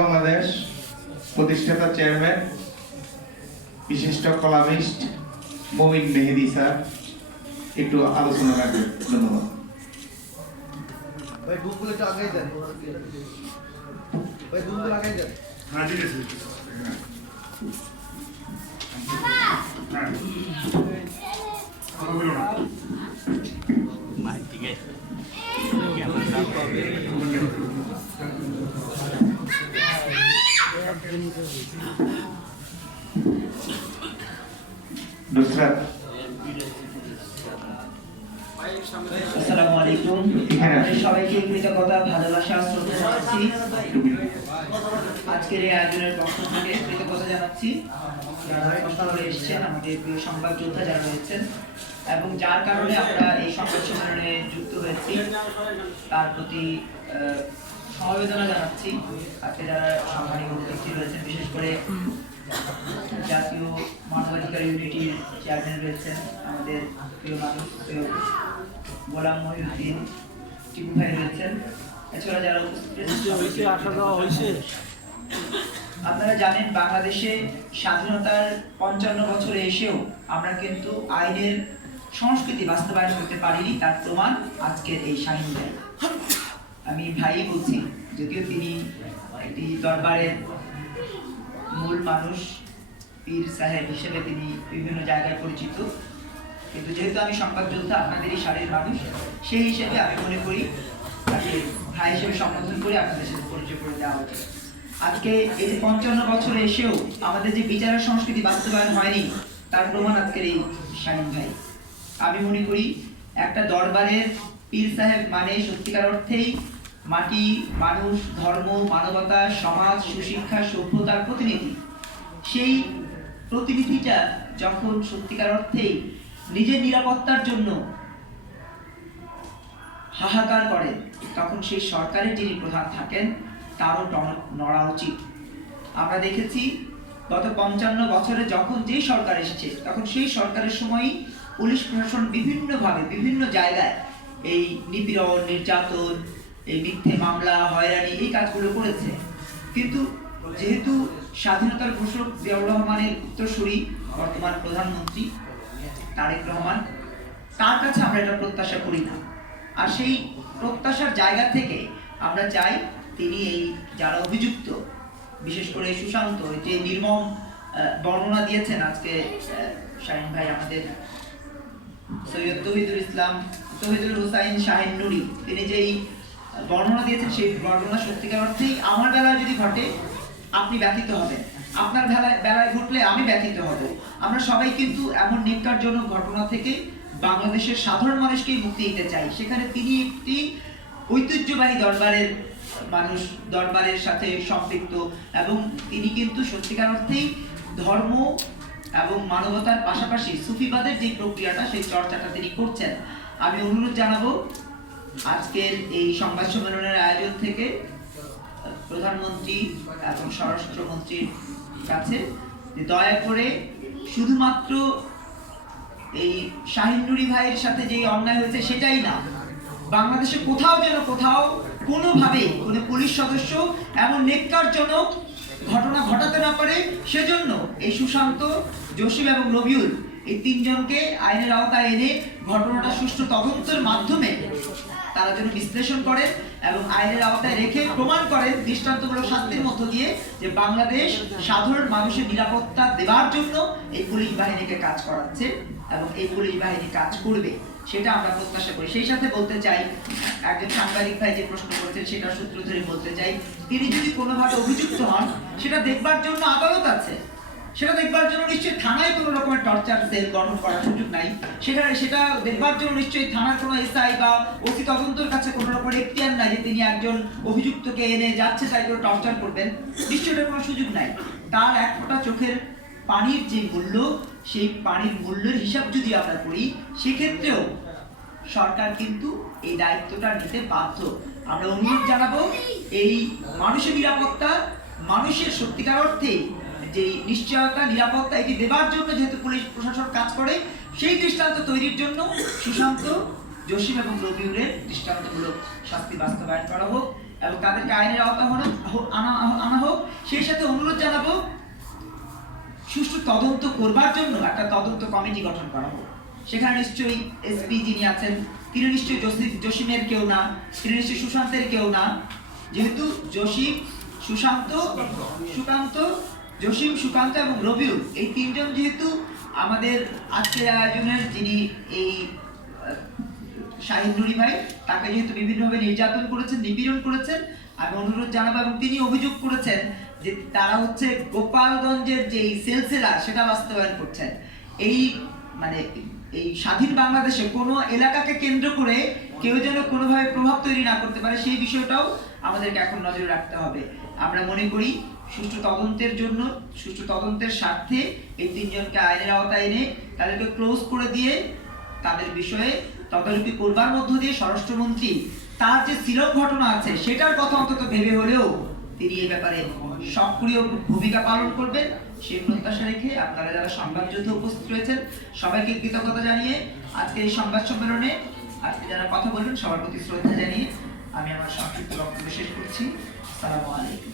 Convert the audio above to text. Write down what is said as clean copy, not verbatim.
বাংলাদেশ প্রতিষ্ঠাতা চেয়ারম্যান বিশিষ্ট কলামিস্ট মমিন মেহেদি স্যার একটু আলোচনা রাখবেন। ধন্যবাদ। ভাই বুকগুলো একটু আগাই দেন, ভাই বুকগুলো আগাই দেন। হ্যাঁ ঠিক আছে। নুসরাত, আসসালামু আলাইকুম। আপনাদের সবাইকে কৃতজ্ঞতা, ভালোবাসা, শ্রদ্ধা জানাচ্ছি। আজকের এই আয়োজনের পক্ষ থেকে কৃতজ্ঞতা জানাচ্ছি যারা কষ্ট করে এসেছেন, আমাদের প্রিয় সংবাদ যোদ্ধা যারা রয়েছেন এবং যার কারণে আমরা এই সংবাদ সম্মেলনে যুক্ত হয়েছি তার প্রতি সমবেদনা জানাচ্ছি। আজকে যারা সাংবাদিক ব্যক্তি রয়েছেন, বিশেষ করে জাতীয় মানবাধিকার ইউনিটির চেয়ারম্যান রয়েছেন আমাদের প্রিয় মানুষ গোলাম মহিউদ্দিন টিপু ভাই রয়েছেন, এছাড়া যারা আপনারা জানেন বাংলাদেশে স্বাধীনতার 55 বছরে এসেও আমরা কিন্তু আইনের সংস্কৃতি বাস্তবায়ন করতে পারিনি। তার প্রমাণ আজকের এই শাহীন ভাই। আমি ভাই বলছি, যদিও তিনি একটি দরবারের মূল মানুষ, পীর সাহেব হিসেবে তিনি বিভিন্ন জায়গায় পরিচিত, কিন্তু যেহেতু আমি সংবাদ যোদ্ধা, আপনাদেরই সারির মানুষ, সেই হিসেবে আমি মনে করি তাকে ভাই হিসেবে সম্বোধন করে আপনাদের সাথে পরিচয় করে দেওয়া উচিত। আজকে এই 55 বছরে এসেও আমাদের যে বিচারের সংস্কৃতি বাস্তবায়ন হয়নি তার প্রমাণ আজকের এই শাহীন ভাই। আমি মনে করি একটা দরবারের পীর সাহেব মানে সত্যিকার অর্থেই মাটি, মানুষ, ধর্ম, মানবতা, সমাজ, সুশিক্ষা, সভ্যতার প্রতিনিধি। সেই প্রতিনিধিটা যখন সত্যিকার অর্থেই নিজের নিরাপত্তার জন্য হাহাকার করেন, তখন সেই সরকারের যিনি প্রধান থাকেন তারও নড়া উচিত। আমরা দেখেছি গত 55 বছরে যখন যেই সরকার এসেছে, তখন সেই সরকারের সময়ই পুলিশ প্রশাসন বিভিন্নভাবে বিভিন্ন জায়গায় এই নিপীড়ন, নির্যাতন, এই মিথ্যে মামলা, হয়রানি, এই কাজগুলো করেছে। কিন্তু যেহেতু স্বাধীনতার ঘোষক জিয়াউর রহমানের উত্তরসূরি বর্তমান প্রধানমন্ত্রী তারেক রহমান, তার কাছে আমরা এটা প্রত্যাশা করি না। আর সেই প্রত্যাশার জায়গা থেকে আমরা চাই তিনি এই যারা অভিযুক্ত, বিশেষ করে সুশান্ত, যে নির্মম বর্ণনা দিয়েছেন আজকে শাহীন ভাই, আমাদের সৈয়দ তৌহিদুল হোসাইন শাহীন নুরি, তিনি যেই বর্ণনা দিয়েছেন সেই বর্ণনা সত্যিকার অর্থেই আমার বেলায় যদি ঘটে আপনি ব্যথিত হবেন, আপনার বেলায় ঘটলে আমি ব্যথিত হব। আমরা সবাই কিন্তু এমন নিকারজনক ঘটনা থেকে বাংলাদেশের সাধারণ মানুষকেই মুক্তি দিতে চাই। সেখানে তিনি একটি ঐতিহ্যবাহী দরবারের মানুষ, দরবারের সাথে সম্পৃক্ত, এবং তিনি কিন্তু সত্যিকার অর্থেই ধর্ম এবং মানবতার পাশাপাশি সুফিবাদের যে প্রক্রিয়াটা, সেই চর্চাটা তিনি করছেন। আমি অনুরোধ জানাবো আজকের এই সংবাদ সম্মেলনের আয়োজন থেকে প্রধানমন্ত্রী এবং স্বরাষ্ট্রমন্ত্রীর কাছে যে দয়া করে শুধুমাত্র এই শাহীন নুরি ভাইয়ের সাথে যে অন্যায় হয়েছে সেটাই না, বাংলাদেশে কোথাও যেন কোনোভাবে কোনো পুলিশ সদস্য এমন নেককারজনক ঘটনা ঘটাতে না পারে, সেজন্য এই সুশান্ত, জসিম এবং রবিউল, এই তিনজনকে আইনের আওতায় এনে ঘটনাটা সুষ্ঠু তদন্তের মাধ্যমে তারা যেন বিশ্লেষণ করেন এবং আইনের আওতায় রেখে প্রমাণ করেন দৃষ্টান্তমূলক শাস্তির মধ্য দিয়ে যে বাংলাদেশ সাধারণ মানুষের নিরাপত্তা দেওয়ার জন্য এই পুলিশ বাহিনীকে কাজ করাচ্ছে এবং এই পুলিশ বাহিনী কাজ করবে, সেটা আমরা প্রত্যাশা করি। সেই সাথে বলতে চাই, একজন সাংবাদিক ভাই যে প্রশ্ন করেছেন সেটা সূত্র ধরে বলতে চাই, তিনি যদি কোনোভাবে অভিযুক্ত হন সেটা দেখবার জন্য আদালত আছে, সেটা দেখবার জন্য নিশ্চয়ই থানায় কোনো রকমের টর্চার সেল গঠন করার সুযোগ নাই, সেটা দেখবার জন্য নিশ্চয়ই থানার কোনো এসআই বা ওসি তদন্তের কাছে কোনো রকমের এখতিয়ার নাই যে তিনি একজন অভিযুক্তকে এনে যাচ্ছে তাই করে টর্চার করবেন, নিশ্চয়ই এটার কোনো সুযোগ নাই। তার এক ফোঁটা চোখের পানির যে মূল্য, সেই পানির মূল্যের হিসাব যদি আমরা করি, সেক্ষেত্রেও সরকার কিন্তু এই দায়িত্বটা নিতে বাধ্য। আমরা অনুরোধ জানাবো এই মানুষের নিরাপত্তা, মানুষের সত্যিকার অর্থে যে নিশ্চয়তা, নিরাপত্তা, এটি দেবার জন্য যেহেতু পুলিশ প্রশাসন কাজ করে, সেই দৃষ্টান্ত তৈরির জন্য সুশান্ত, জসিম এবং রবিউলের দৃষ্টান্তমূলক শাস্তি বাস্তবায়ন করা হোক এবং তাদেরকে আইনের আওতায় আনা হোক। সেই সাথে অনুরোধ জানাবো সুষ্ঠু তদন্ত করবার জন্য একটা তদন্ত কমিটি গঠন করা হোক। সেখানে নিশ্চয়ই এসপি যিনি আছেন তিনি নিশ্চয়ই জসিমের কেউ না, তিনি নিশ্চয়ই সুশান্তের কেউ না। যেহেতু জসিম, সুকান্ত, জসিম, সুকান্ত এবং রবিউল এই তিনজন যেহেতু আমাদের আজকের আয়োজনের যিনি এই শাহিদ নুরি ভাই, তাকে যেহেতু বিভিন্নভাবে নির্যাতন করেছেন, নিপীড়ন করেছেন, আমি অনুরোধ জানাবো এবং তিনি অভিযোগ করেছেন যে তারা হচ্ছে গোপালগঞ্জের যে সিলসিলা সেটা বাস্তবায়ন করছেন। এই মানে এই স্বাধীন বাংলাদেশে কোনো এলাকাকে কেন্দ্র করে কেউ যেন কোনোভাবে প্রভাব তৈরি না করতে পারে সেই বিষয়টাও আমাদেরকে এখন নজরে রাখতে হবে। আমরা মনে করি সুষ্ঠু তদন্তের জন্য, সুষ্ঠু তদন্তের স্বার্থে এই তিনজনকে আইনের আওতায় এনে তাদেরকে ক্লোজ করে দিয়ে তাদের বিষয়ে তদারকি করবার মধ্য দিয়ে স্বরাষ্ট্রমন্ত্রী তার যে সিলক ঘটনা আছে সেটার কথা অন্তত ভেবে হলেও তিনি এই ব্যাপারে সক্রিয় ভূমিকা পালন করবেন সেই প্রত্যাশা রেখে আপনারা যারা সংবাদ যোদ্ধা উপস্থিত রয়েছেন সবাইকে কৃতজ্ঞতা জানিয়ে আজকে এই সংবাদ সম্মেলনে আজকে যারা কথা বলবেন সবার প্রতি শ্রদ্ধা জানিয়ে আমি আমার সংক্ষিপ্ত বক্তব্য শেষ করছি। আসসালামু আলাইকুম।